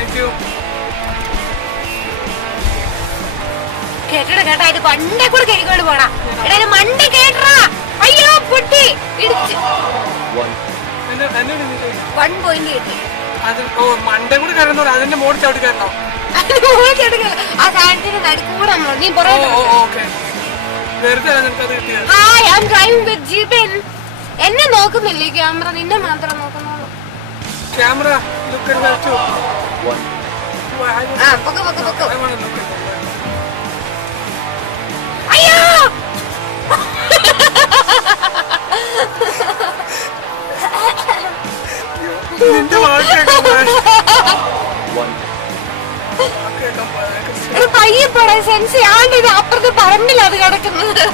Thank you. കേട്ടോ കേട്ടാ, ഇത് പണ്ടേ കൂടെ കേൾക്കൊണ്ട് പോണ എടാ മണ്ട കേട്ടാ. അയ്യോ പൊട്ടി ഇടിച്ച് 1 പോയിന്റ് കിട്ടി. മണ്ടേ കൂടെ കയറുന്നോ? അതിന്റെ മോഡ് ചവിട്ടി കയറണോ? ആ സാധനത്തിന് നടുക്കൂടെ നീ പുറകെ. എന്നെ നോക്കുന്നില്ലേ ക്യാമറ? നിന്നെ മാത്രം നോക്കുന്നുള്ളൂ. ക്യാമറ അയ്യോ പയ്യെ പോടാ, സെൻസ് ചെയ്യാണ്ട്. ഇത് അപ്പുറത്ത് പറമ്പില്ല അത് കിടക്കുന്നത്.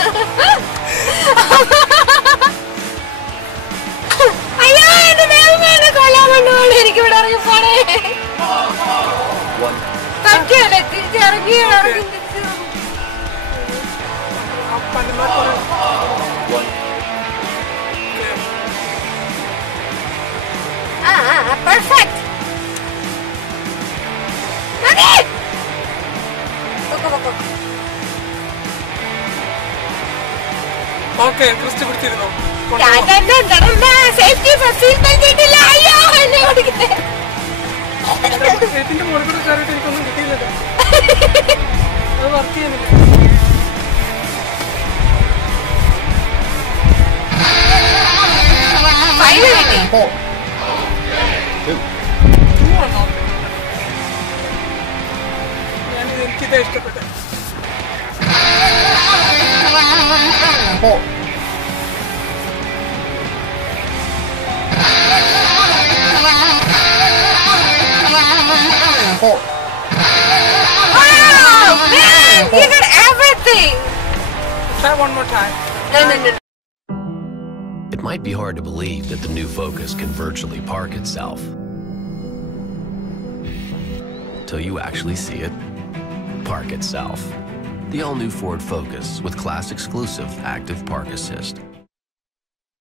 അയ്യോ എന്റെ ദൈവമേ, കൊല്ലാൻ വേണ്ടി എനിക്കിവിടെ ഇറങ്ങി പോണേ. പറ്റിയല്ലേ തിരിച്ചിറങ്ങി പെർഫെക്റ്റ്. ഓക്കെ ക്രിസ്റ്റി പിടിച്ചിരുന്നോ? സേഫ്റ്റി ഫസ്റ്റ് ഇട്ടില്ല. അയ്യോ എന്നെ ഓടിക്കട്ടെ. ഇതിന്റെ മുകളിൽ കൂടെ കയറിയിട്ട് എനിക്കൊന്നും കിട്ടിയില്ലല്ലോ. അത് വർക്ക് ചെയ്യുന്നില്ല. എനിക്കിതാ ഇഷ്ടപ്പെട്ടെ. You got everything. Try one more time. No. It might be hard to believe that the new Focus can virtually park itself. Till you actually see it park itself. The all-new Ford Focus with class-exclusive Active Park Assist.